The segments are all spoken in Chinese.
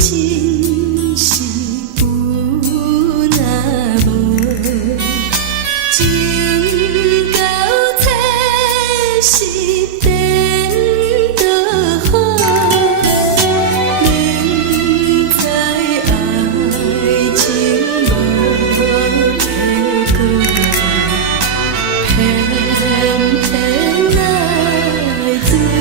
真是有若无，情到体是变就好。明知爱情无结果，偏偏来坠落。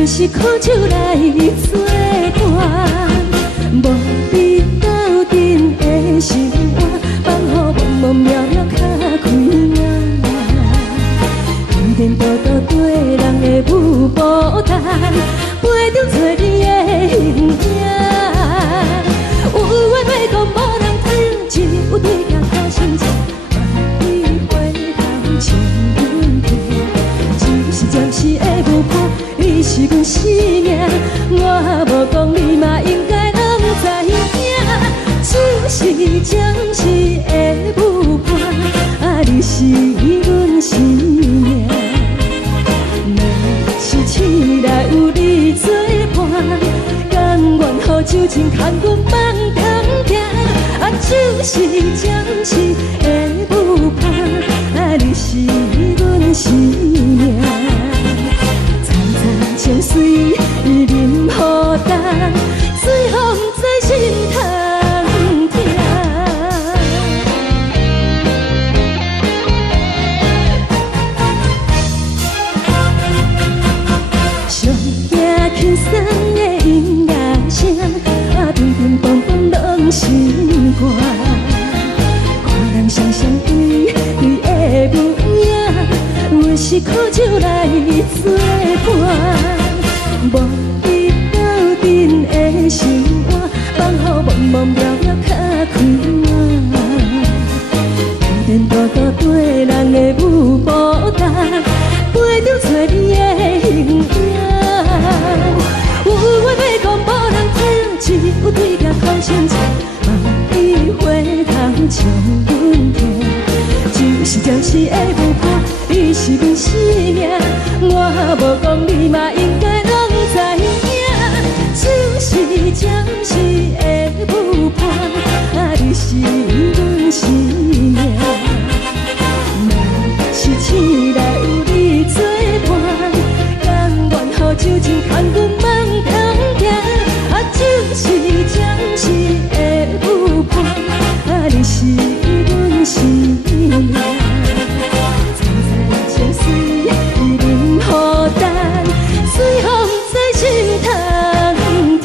阮是苦酒来作伴，无你斗阵的生活，放乎茫茫渺渺较快乐。颠颠倒倒对人的舞步弹，陪着做你的形影。有话要讲无人听，只有对镜头心情，万里回头像阮听。就是暂时的舞伴，你是阮生命，我无讲你嘛应该拢知影。就是暂时的舞伴，你是阮生命。若是醒来有你作伴，甘愿予酒精牵阮放通行。就是暂时的舞伴，你是阮生命。层层情水任何等，水风在心通听。上夜轻松的音乐声，乒乒乓乓拢心肝。看人双双对对的模样，阮是苦酒来作伴。无你斗阵的生活，放乎茫茫渺渺较快乐。颠颠倒倒对人的舞步弹，陪着做你的形影。有话要讲无人听，只有对镜头心情，万里回头像阮听。就是暂时的舞伴，你是阮生命，我无讲你嘛应该拢知影。就是暂时的舞伴，你是阮生命。若是醒来有你作伴，甘愿予酒精牵阮放通行。就是暂时的舞伴，你是阮生命。层层情水任何等，水风在心通听。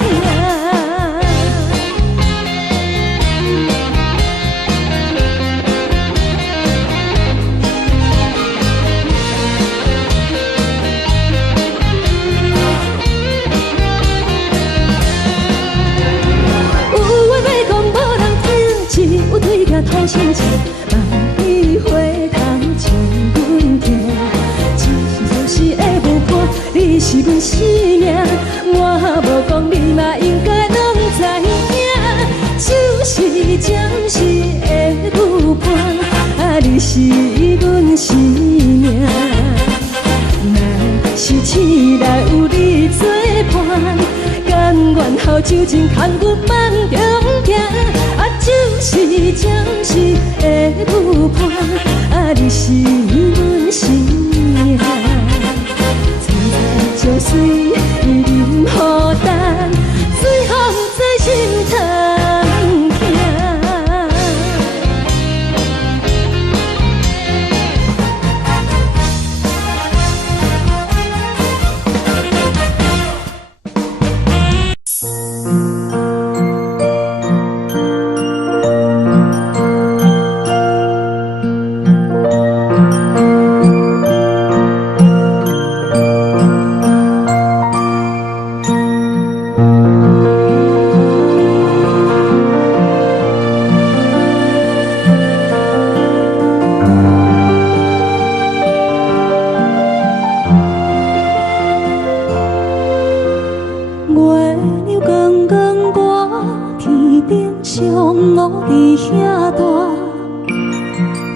有对镜头心情，万里回头像阮听。就是的舞伴，你是阮生命，我无讲你嘛应该拢知影。就是暂时的舞伴，你是阮生命。若是醒来有你作伴，甘愿予酒精牵阮放中行。就是暂时的舞伴，你是阮生命。层层情水任何等，水风在心通听。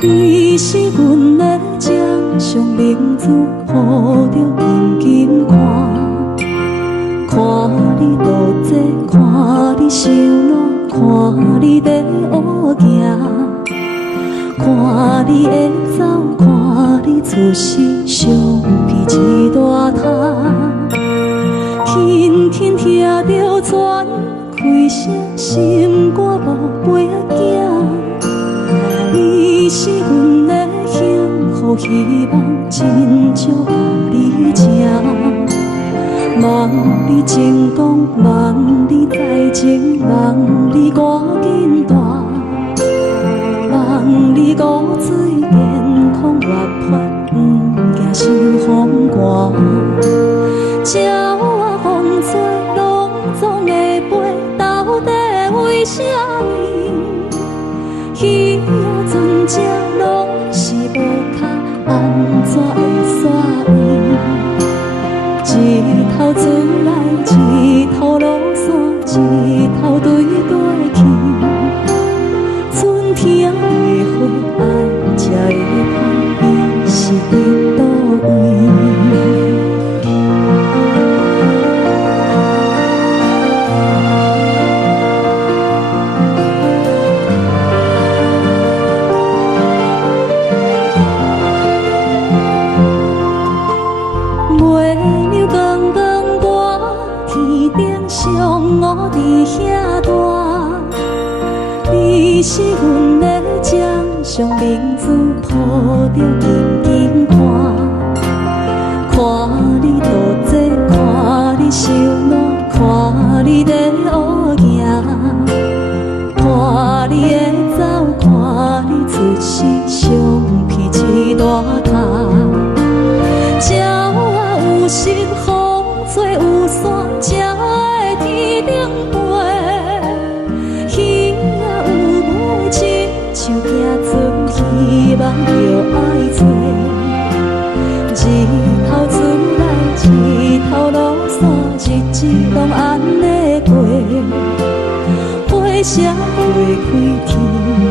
你是阮的掌上明珠，抱着紧紧看，看你独坐，看你受难，看你在乌行，看你会走，看你出世，伤悲一大摊，天天听着喘开声，心肝无陪仔行。你是阮的幸福希望，真少予你食。望你成功，望你再情，望你我紧大，望你骨髓健康活泼，不惊受风寒。鸟仔风吹，拢总会飞，到底为什么？鱼仔船只拢是无脚，安怎会煞伊？一头船来，一头落山，一头对对去。春天的花爱吃的香，伊是伫倒位？我伫遐大，你是阮的掌上明珠，抱着紧紧看。看你多济，看你受难，看你在乌行，看你的走，看你出世，相片一大塔。鸟仔有时风吹有伞，才会天顶飞。鱼仔有尾，亲像行船，希望着爱做。一头船来，一头落山，日子拢安尼过。花谢花开，天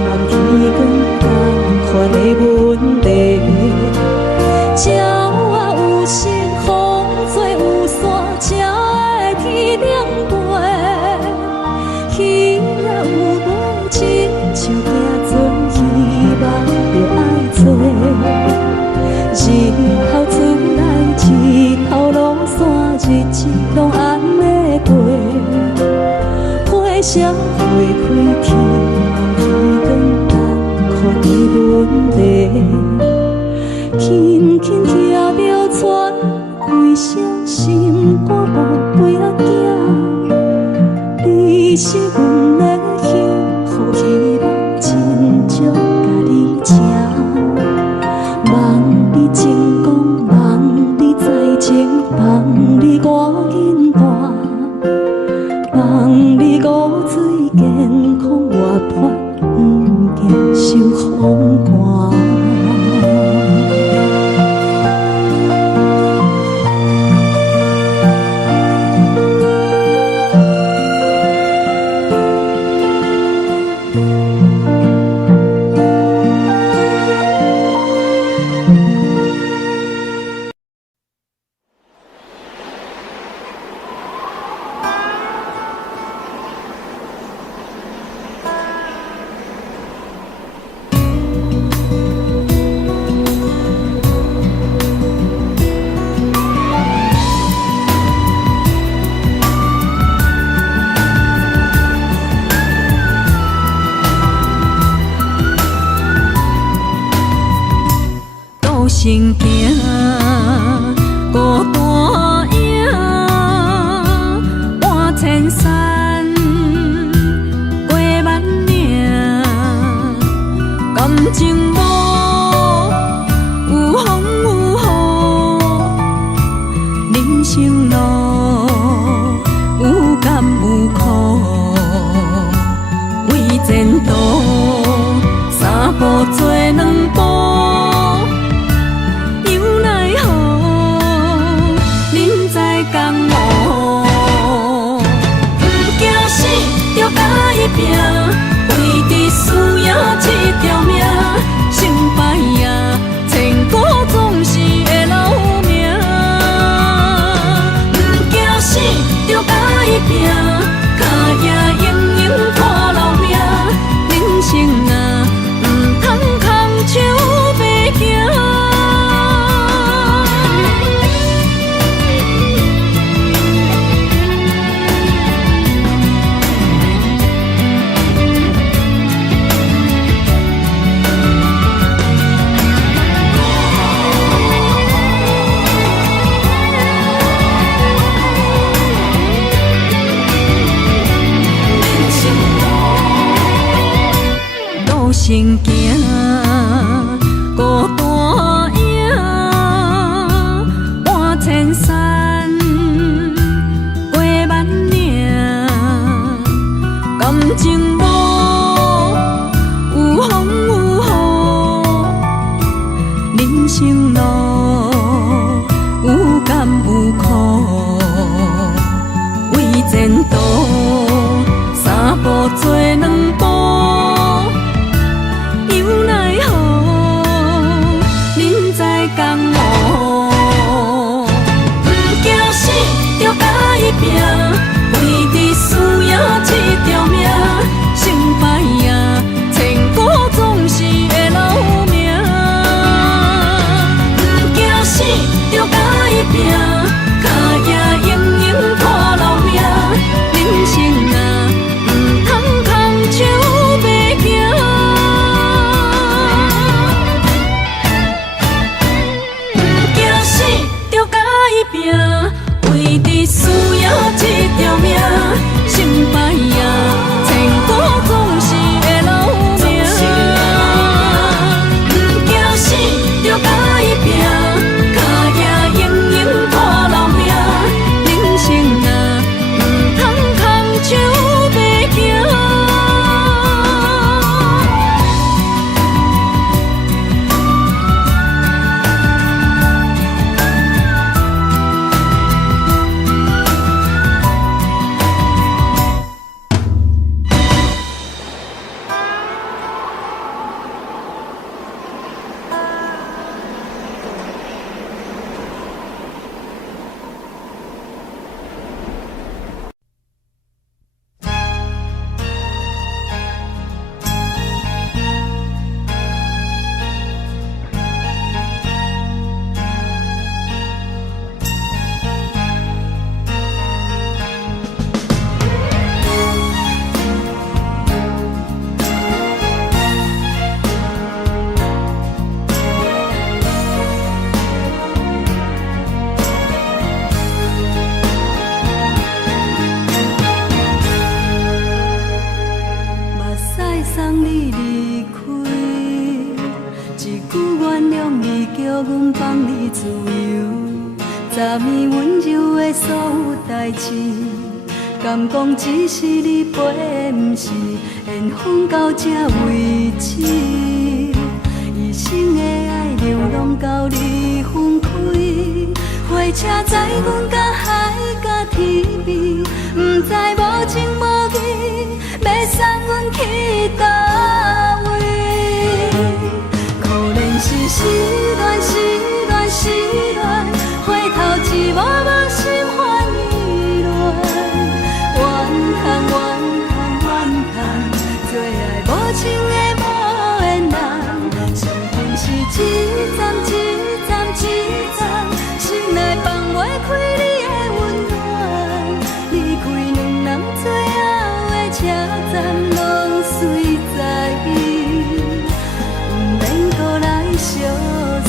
暗天光，同款的问题。鸟仔有时风吹有伞，才会天顶飞。鱼仔有尾，亲像行船，希望着爱做。一头船来，一头落山，日子拢安尼过。花谢花开，天暗天光，同款的问题。轻轻听着船开声，心肝无飞啊行。你是阮的幸福希望，亲像甲你请。望你成功，望你再情，望你我紧大，望你骨髓健康活泼，不惊受风寒。行行，孤单影，半千山，过万岭，感情路有风有雨，人生路有甘有苦，为前途三步做两步。拼，为伫输赢这条命，成败赢，千古总是会留名。不惊死，着甲伊拼，脚也用用拖老命。人生啊，唔通空手白行。生行，孤单影，半千山，过万岭，感情路有风有雨，人生路有甘有苦，为前途三步做两步。拼，为伫输赢这条命，成败赢，千古总是会留名。不惊死，着甲伊拼，脚也用用拖老命。人生啊，唔通空手白行。不惊死，着甲伊拼，为伫输赢这条命，成败赢，千古总是会留名。不惊死，着甲伊拼，脚也用用拖老命。人生啊，唔通空手白行。敢讲只是你陪，不是缘分到这为止。一生的爱流浪到你分开，火车载阮甲海甲天边，不知无情无义，要送阮去倒位？可怜是失恋，失恋，失恋，回头一幕幕心烦意乱。怨叹，怨叹，怨叹，最爱无情的无缘人。上天是一站一站一站，心内放袂开你的温暖。离开两人最后的车站，拢随在伊，不免搁来相送。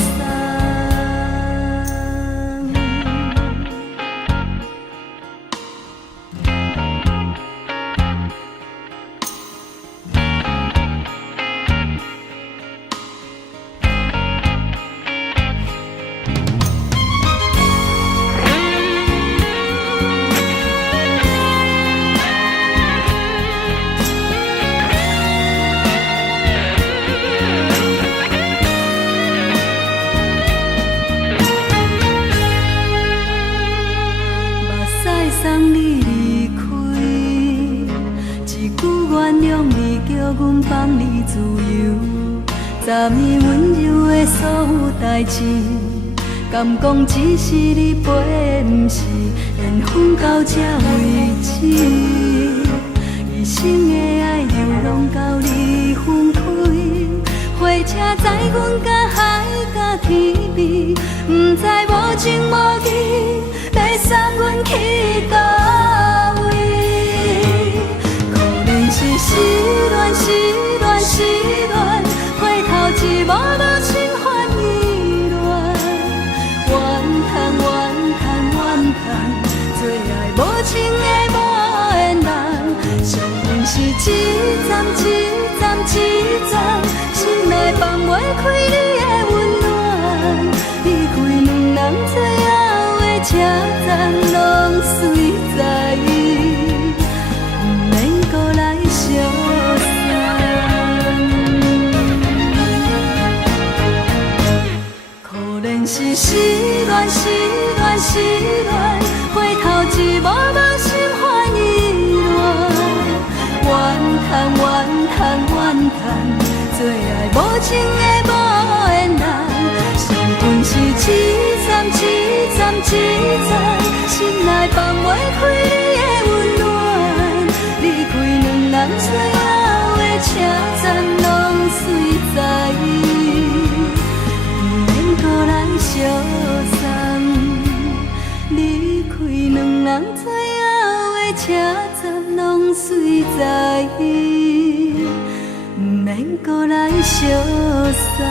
暂以温柔的所有代志，敢讲只是你陪，不是缘分到这为止。一生的爱流浪到你分开，火车载阮甲海甲天边，不知无情无义，要送阮去倒位？可怜是失恋，失恋，失恋。一幕幕心烦意乱，怨叹，怨叹，怨叹，最爱无情的无缘人。上天是一站一站一站，站拢随在，不免搁来相送。可怜是失恋，失恋，失恋，回头一幕幕心烦意乱，怨叹，怨叹，怨叹，做爱无情的无缘人。上悬是凄惨，凄惨，凄惨，心内放袂开你的温暖。离开两人最后的车站拢随在，不免搁来相送。离开两人最后的车站拢随在，不免搁来相送。在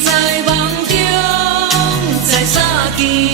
在梦中再相见。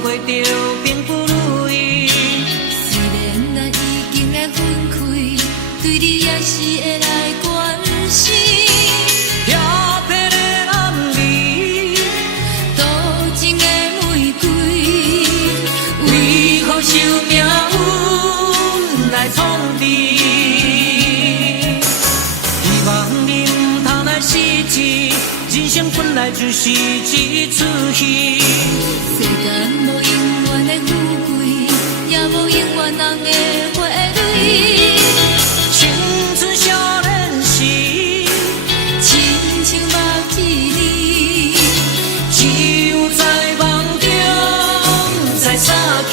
过着并不如意，虽然咱已经会分开，对你也是会来关心。漂泊的男儿，多情的玫瑰，为何受命运来创治？希望你唔通来失志，人生本来就是一出戏。世间无永远的富贵，也无永远人的花蕊。青春少年时，亲像目一日，只有在梦中才相见。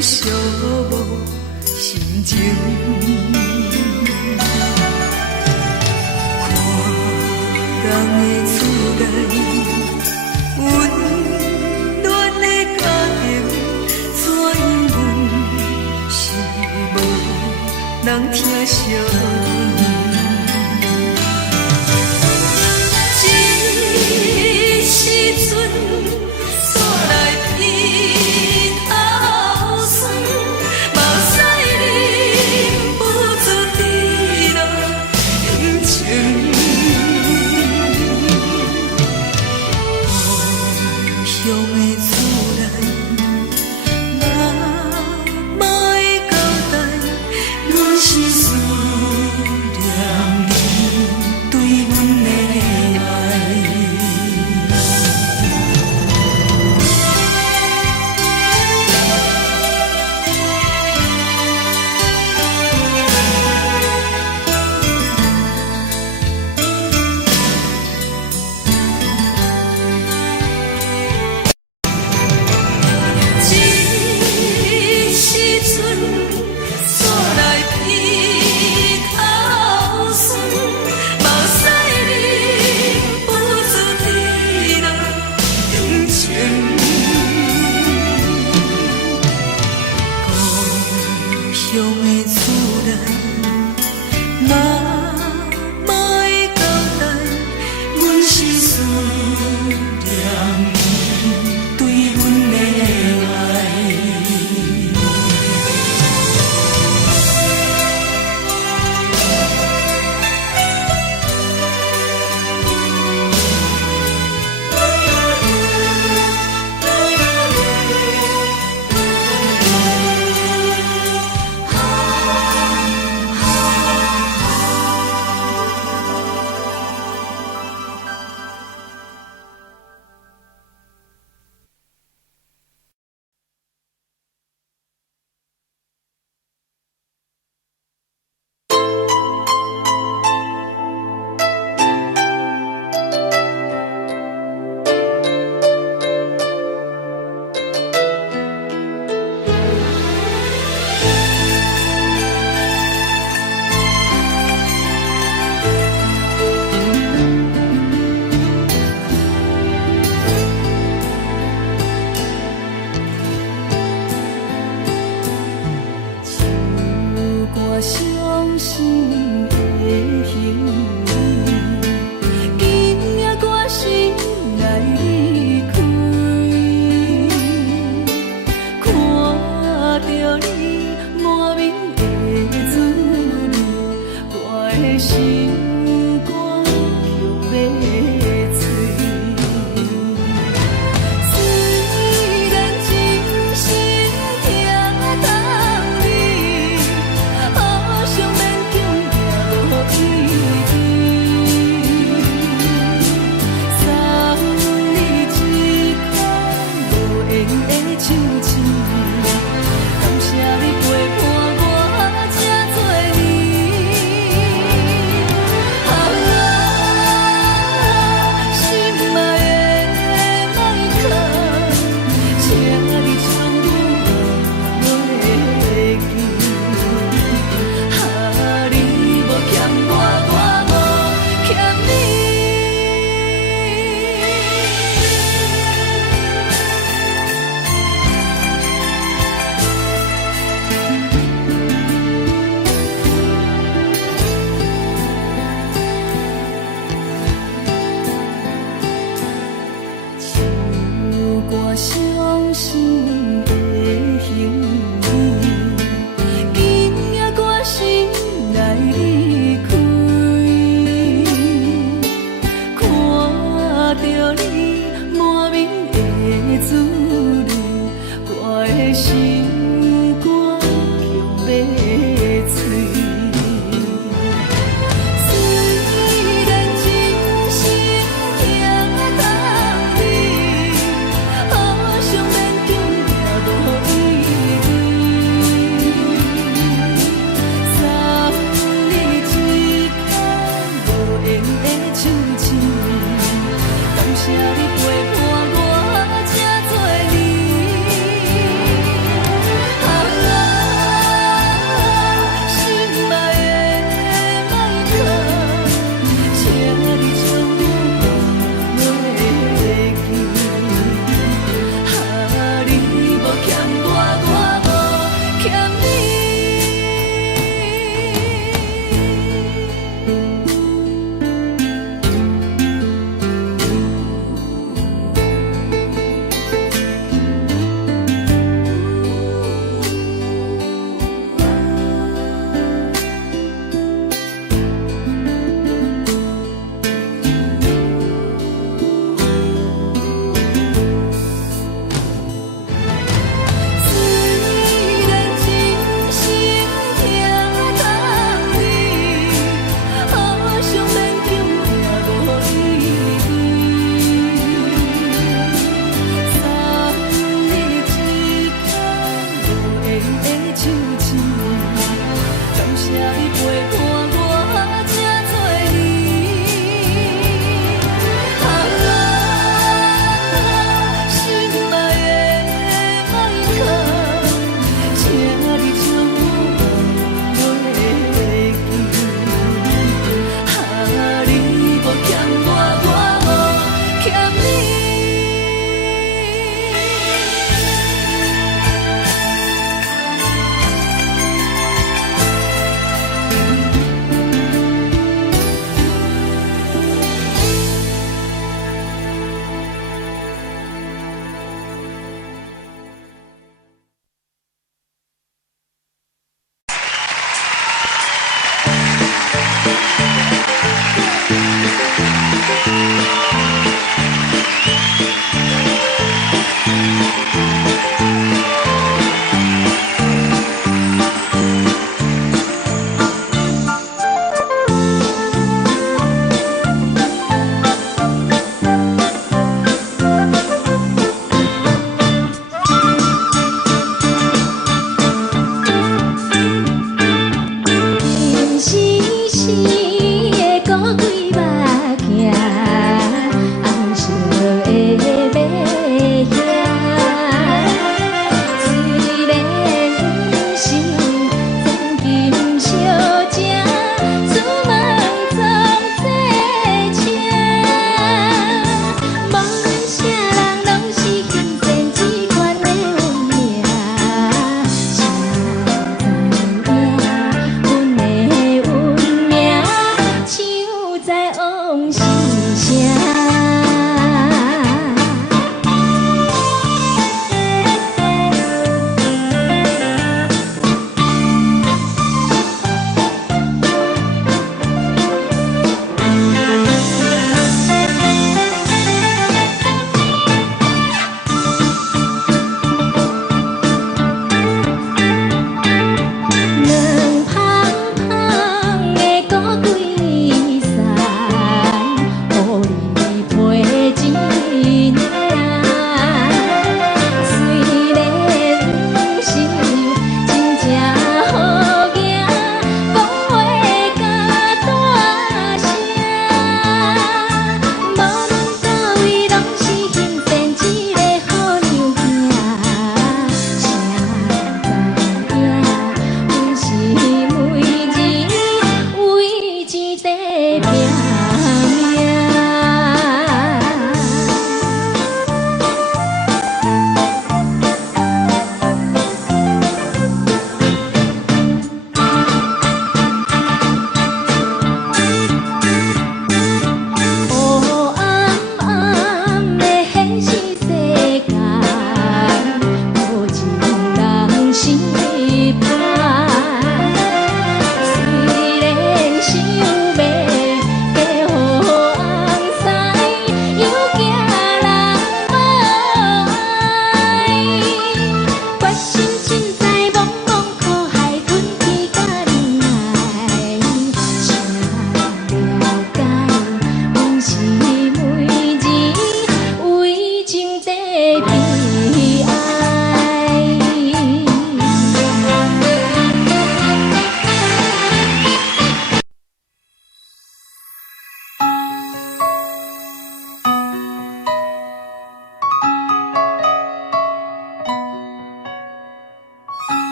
寂无心情。看人的厝内温暖的家庭，怎因阮是无人听惜？时阵，煞来鼻头酸，目屎忍不住滴落眼前。故乡的厝内，妈妈的交代，阮是思念你对阮的爱。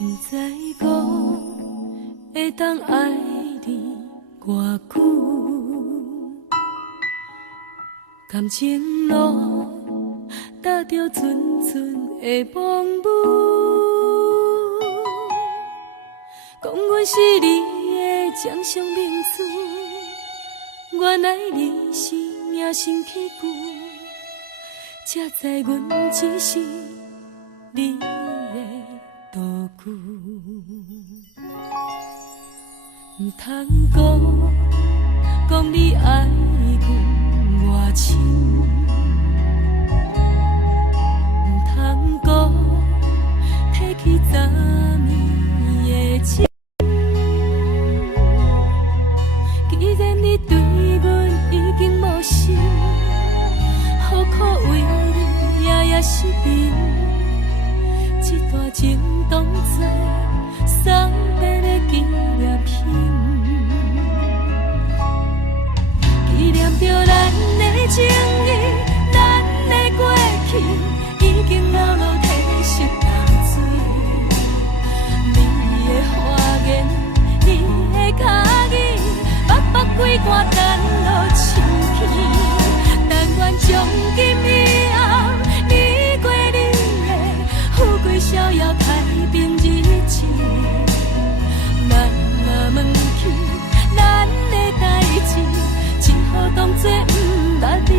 不知讲会当爱你偌久，感情路踏着纯纯的盲目，讲阮是你的掌上明珠，原来你是命生起句，才知阮只是你的道具。唔通讲你爱阮偌深，唔通讲提起昨暝的情。既然你对阮已经无心，何苦为你夜夜失眠？这段情当作送别的纪念品，纪念着咱的情谊，咱的过去已经流落褪色淡水。你的花言，你的脚语，白白几挂等落深去。但愿从今以后，你过你的富贵逍遥太平日子。咱若问起咱的代志，只好当作不捌你。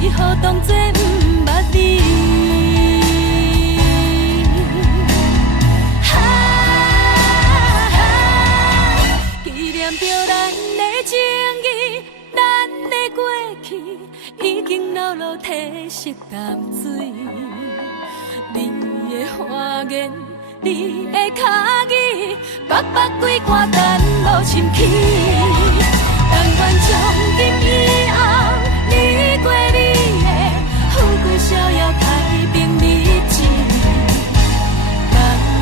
只好当作不捌你。纪念着咱的情谊，咱的过去已经流落褪色淡水。你的花言，你的脚语，白白几挂等落深去。但愿从今以后，你过你的富贵逍遥太平日子。咱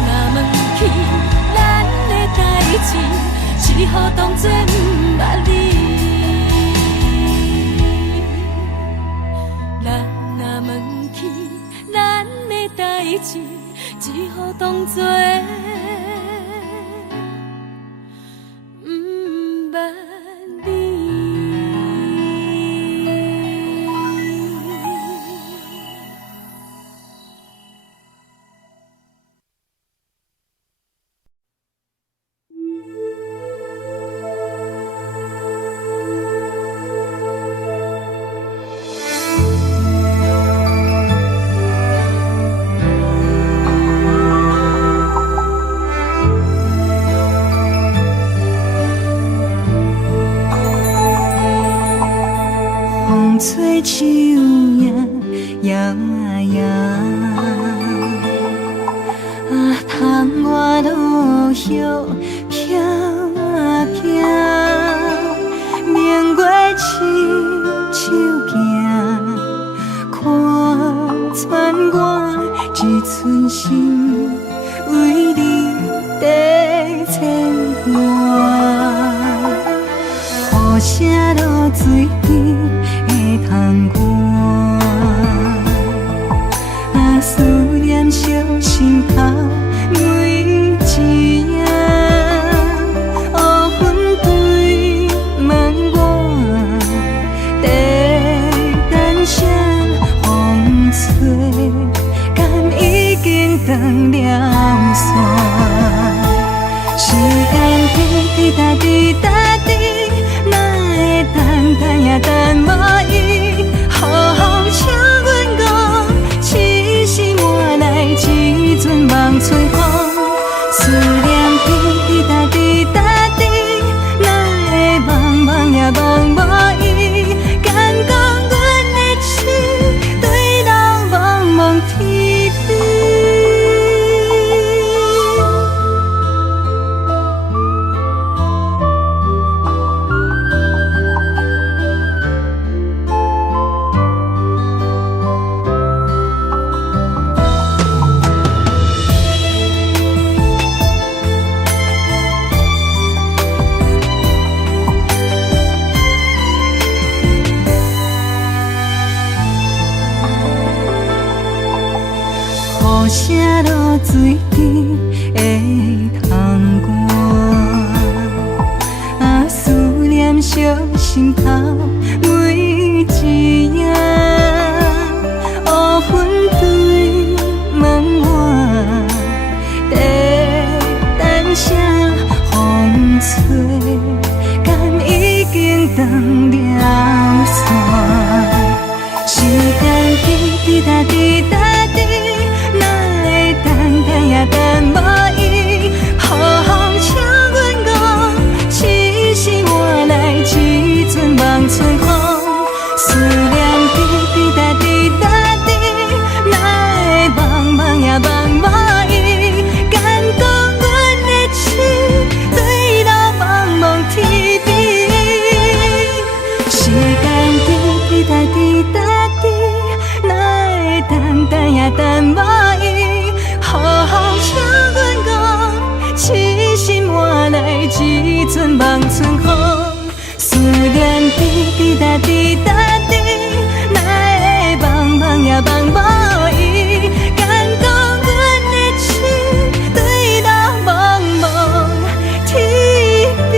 若问起咱的代志，只好当作不捌你。咱若问起咱的代志，只好当作吹树影摇啊摇，啊，窗外落叶飘啊飘，明月寸心为你在牵挂，雨声落水边会通过，思念烧心头每一夜，乌云对问我，在等啥风吹，敢已经断了线。时间滴答滴答滴，哪会等也等无伊，好好请阮讲，痴心换来一阵梦吹风。思念滴答滴答滴，哪会茫茫也茫无伊，敢讲阮的痴对人茫茫天边。雨声落水边会通过，思念烧心头每一夜，乌云对问我，在等啥风吹，敢已经断了线。时间滴答滴答滴，也等无伊，好好请阮讲，痴心换来一阵梦春风。思念滴答滴答滴，哪会茫茫也茫无伊，敢讲阮的痴对人茫茫天边。时间滴答滴答滴，哪会等也等无伊，好好请阮讲，痴心换来一阵梦春风。思念滴答滴答滴，哪会茫茫也茫无伊，敢讲阮的痴对人茫茫天边。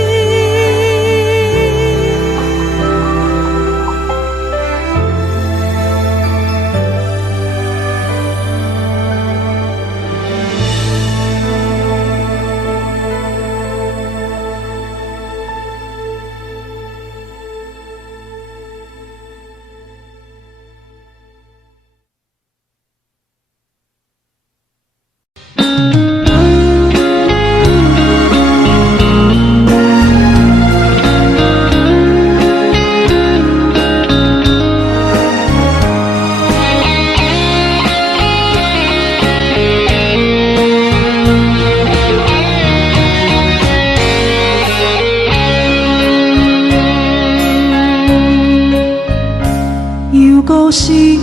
故心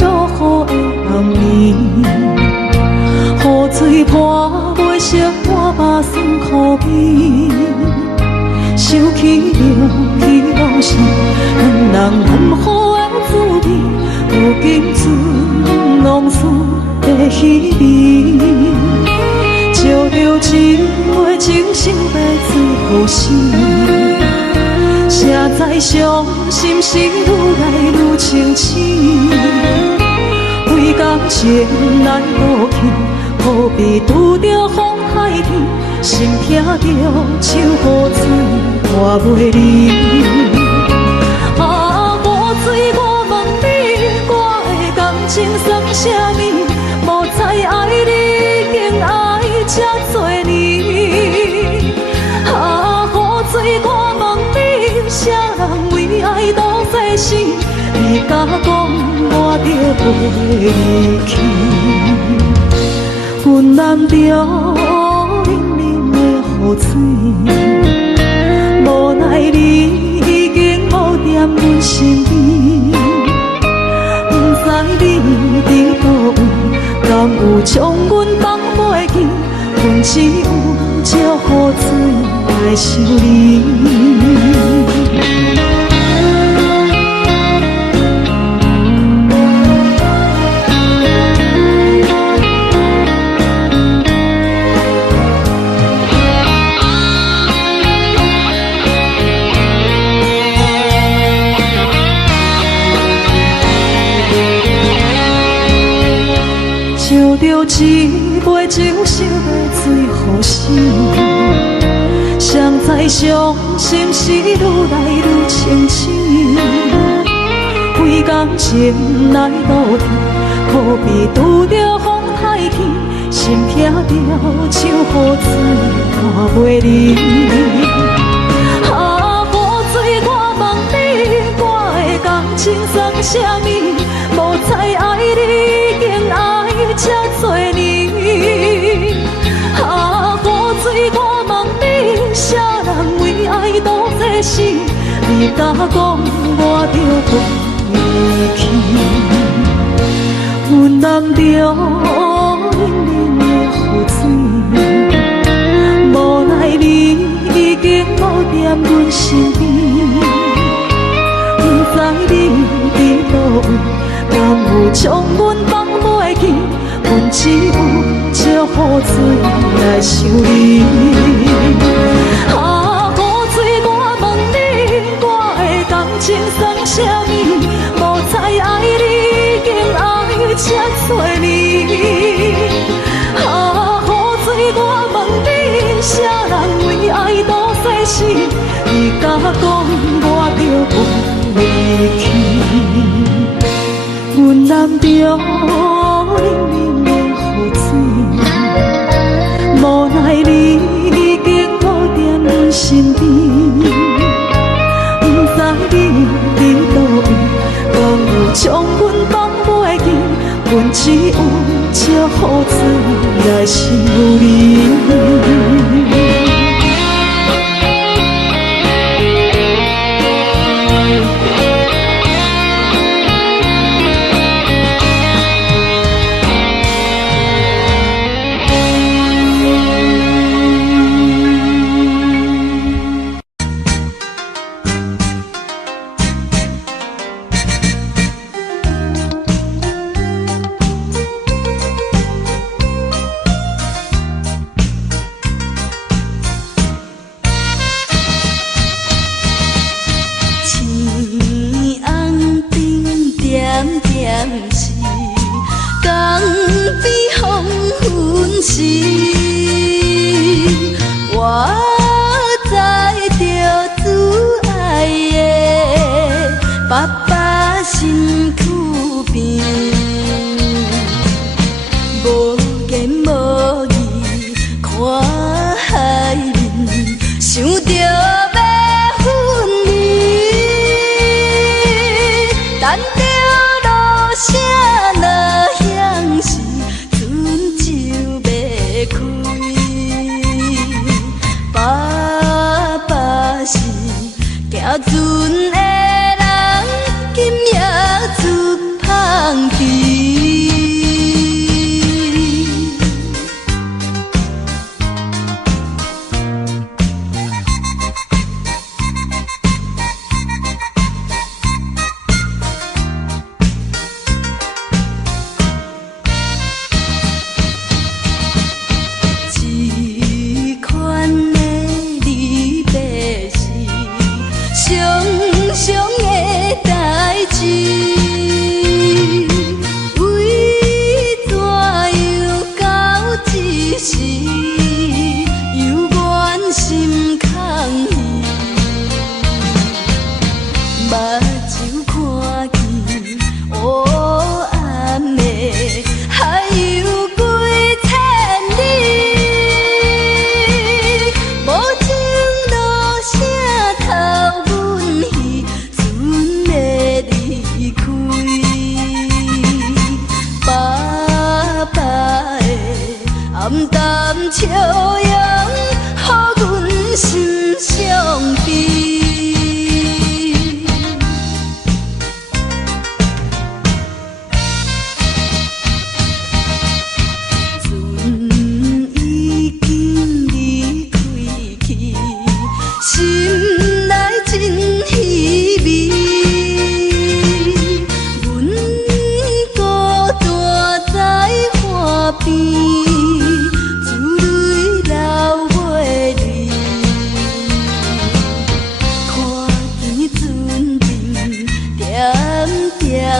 落雨的暗暝，雨水泼袂湿我目酸苦味，想起着彼往事，咱人暗好的滋味，如今存往事的稀微，照着一月情深白最好心。谁知伤心事愈来愈清醒，为感情难过去，何必拄着风海天，心痛着手雨水拖袂离。啊，雨水我问你，我的感情算啥物？无知爱你，竟爱这多年。啊，雨水我问你，啥人为爱都费心？你甲讲我着袂离去，阮难着冷冷的雨水，无奈你已经无踮阮身边，不知你伫倒位，敢阮只有借雨水来想你。烧着一杯酒，烧要醉予醒。谁知伤心事愈来愈清醒。几工前来路边，可比拄着风太轻，心痛着像雨水看袂离。啊，雨水，我问你，我的感情算啥物？无猜爱你，已经爱这多年。啊，雨水，我问你，啥人为爱赌这死？你甲讲我着离去，阮淋着冷冷的雨水，无奈你已经无踮阮身边，不知你伫倒位。敢有将阮放袂记？阮只有借雨水来想你。啊，雨水，我问你，我的感情算啥物？无猜爱你，已经爱这多年。啊，雨水，我问你，啥人为爱赌世事？你甲讲我着离去。阮淋着冷冷的雨水，无奈你已经无踮阮身边，不知你伫倒位，敢有将阮放袂记？阮只有借雨水来想你。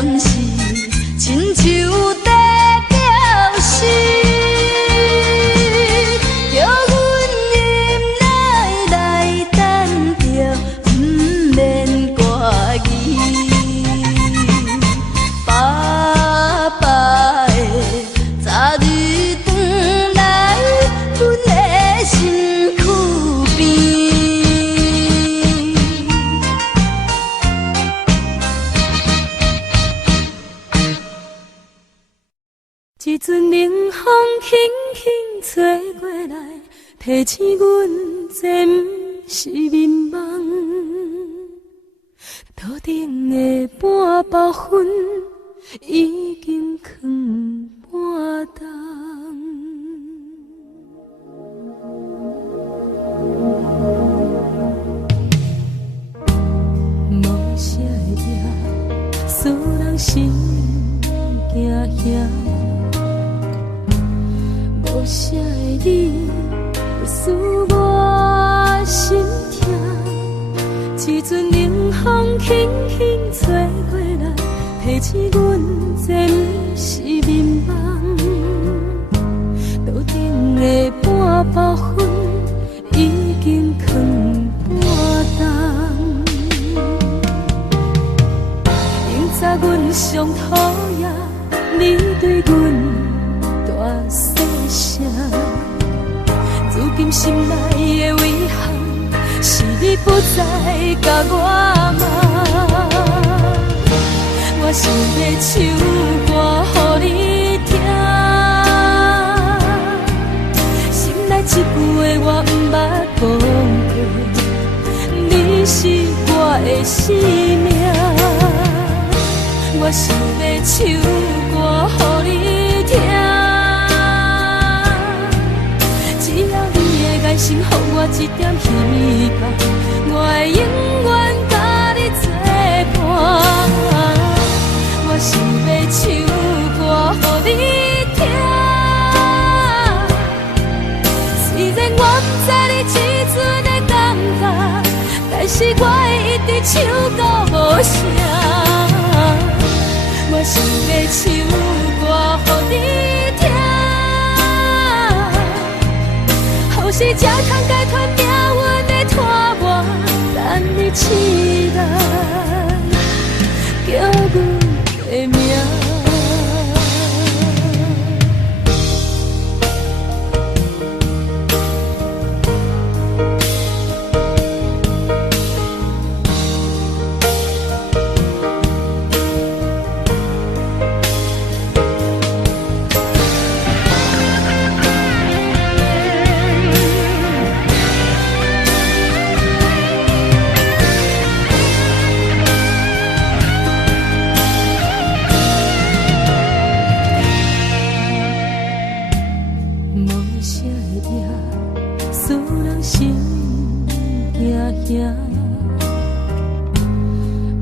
念是亲像在表示，叫阮忍耐来等着，不免歌语。爸爸的早日转来阮的身躯边。一阵冷风轻轻吹过来，提醒阮这不是眠梦。头顶的半包云已经藏半冬。无啥会赢，使人心惊吓。无啥的你，会使我心痛。一阵冷风轻轻吹过来，提醒阮这不是眠梦。头顶的半包云已经藏半冬。明早阮上讨厌你对阮大细声，如今心内的遗憾，是你不再甲我骂。我想要唱歌予你听，心内一句话我不捌讲过，你是我的生命。我想要唱歌予你听，只要你会爱心予我一点希望，我会永远甲你作伴。我想要唱歌予你听，虽然我不知你这阵的感觉，但是我会一直唱到无声。我想要唱歌予你听，后世才通解脱命运的拖磨，等你醒来，叫阮的名。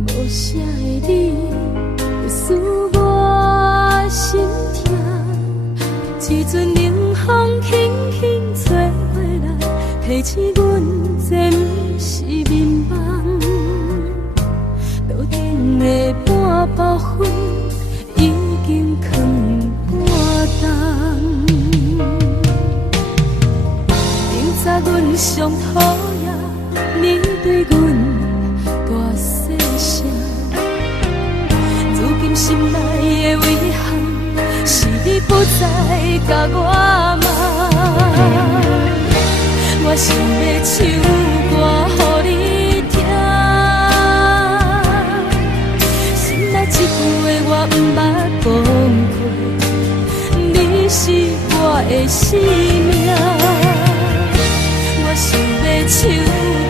无啥的你，会使我心痛。一阵冷风轻轻吹过来，提醒阮这不是眠梦。头顶的半包云已经藏半冬。明早阮上讨厌你对阮大细声，如今心内的遗憾，是你不再甲我骂。我想要唱歌予你听，心内一句话我不捌讲过，你是我的生命。我想要唱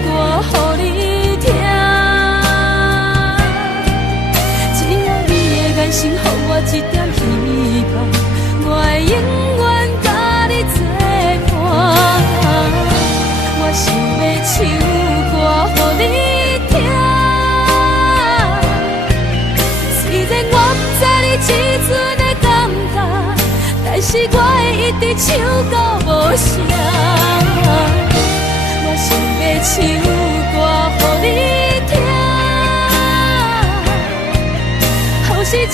歌予你听，只要你的眼神予我一点希望，我会永远甲你作伴。我想要唱歌予你听，虽然我不知你这阵的感觉，但是我会一直唱到无声。我想要唱歌予你听，后世才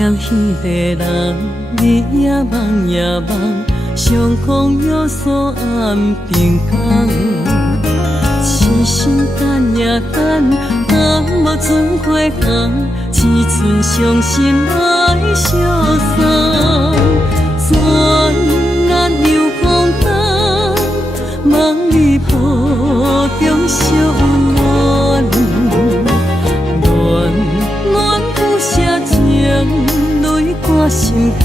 念彼个人，日夜梦夜梦，相逢约锁暗平空。痴心等也等，若无船花红，只剩伤心来相送。转眼又空灯，梦里抱中惜温暖，暖暖不舍情，泪挂心肝。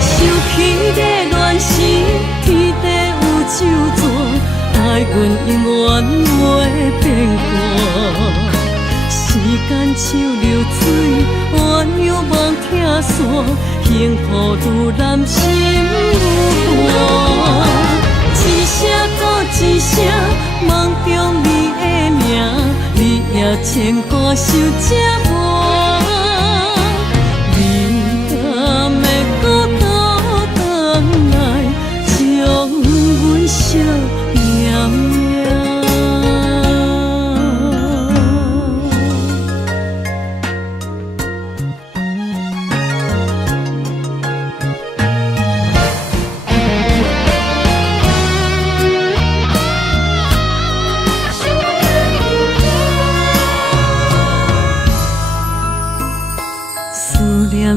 想起个乱时，天地有手纸，待阮永远袂变卦。时间像流水，鸳鸯望听线，幸福愈难心愈大。一声搁一声，梦中你的名，你也牵挂受折磨。你敢会搁倒转来，将阮惜念念？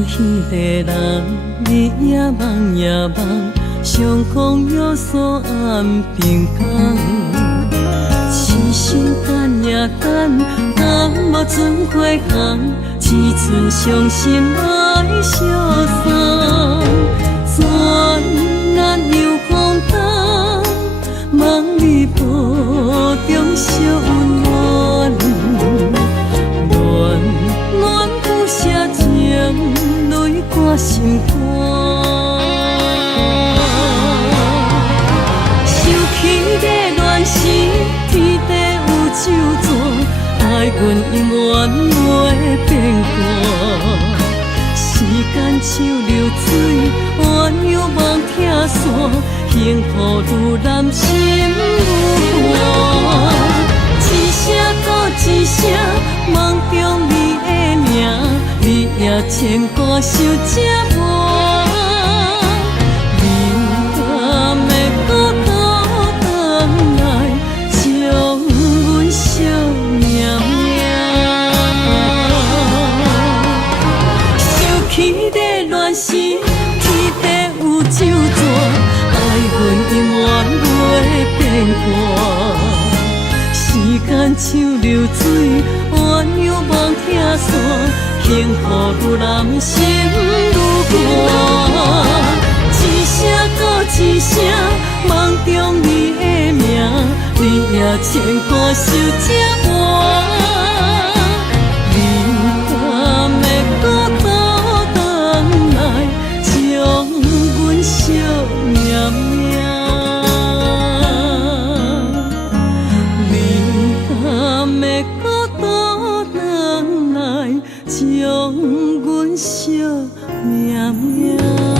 彼个人，日夜梦夜梦，相逢约锁暗平空。痴心等也等，若无船花红，只剩伤心来相送。转眼又空灯，梦里抱中惜温暖，暖暖不舍情，泪挂心肝。想起个乱时，天地有手纸，待阮永远袂变卦。时间像流水，鸳鸯望听线，幸福愈难心愈大。一声搁一声，梦中你的名，你也牵挂受折磨。你敢会搁倒转来，将阮惜念念？想起个乱时，天地有手纸，爱阮永远袂变卦。时间像流水，鸳鸯望听线，幸福愈难心愈大。一声搁一声，梦中你的名，你也牵挂受折磨。你敢会搁倒转来，将阮惜念念？会搁倒转来，将阮惜念念。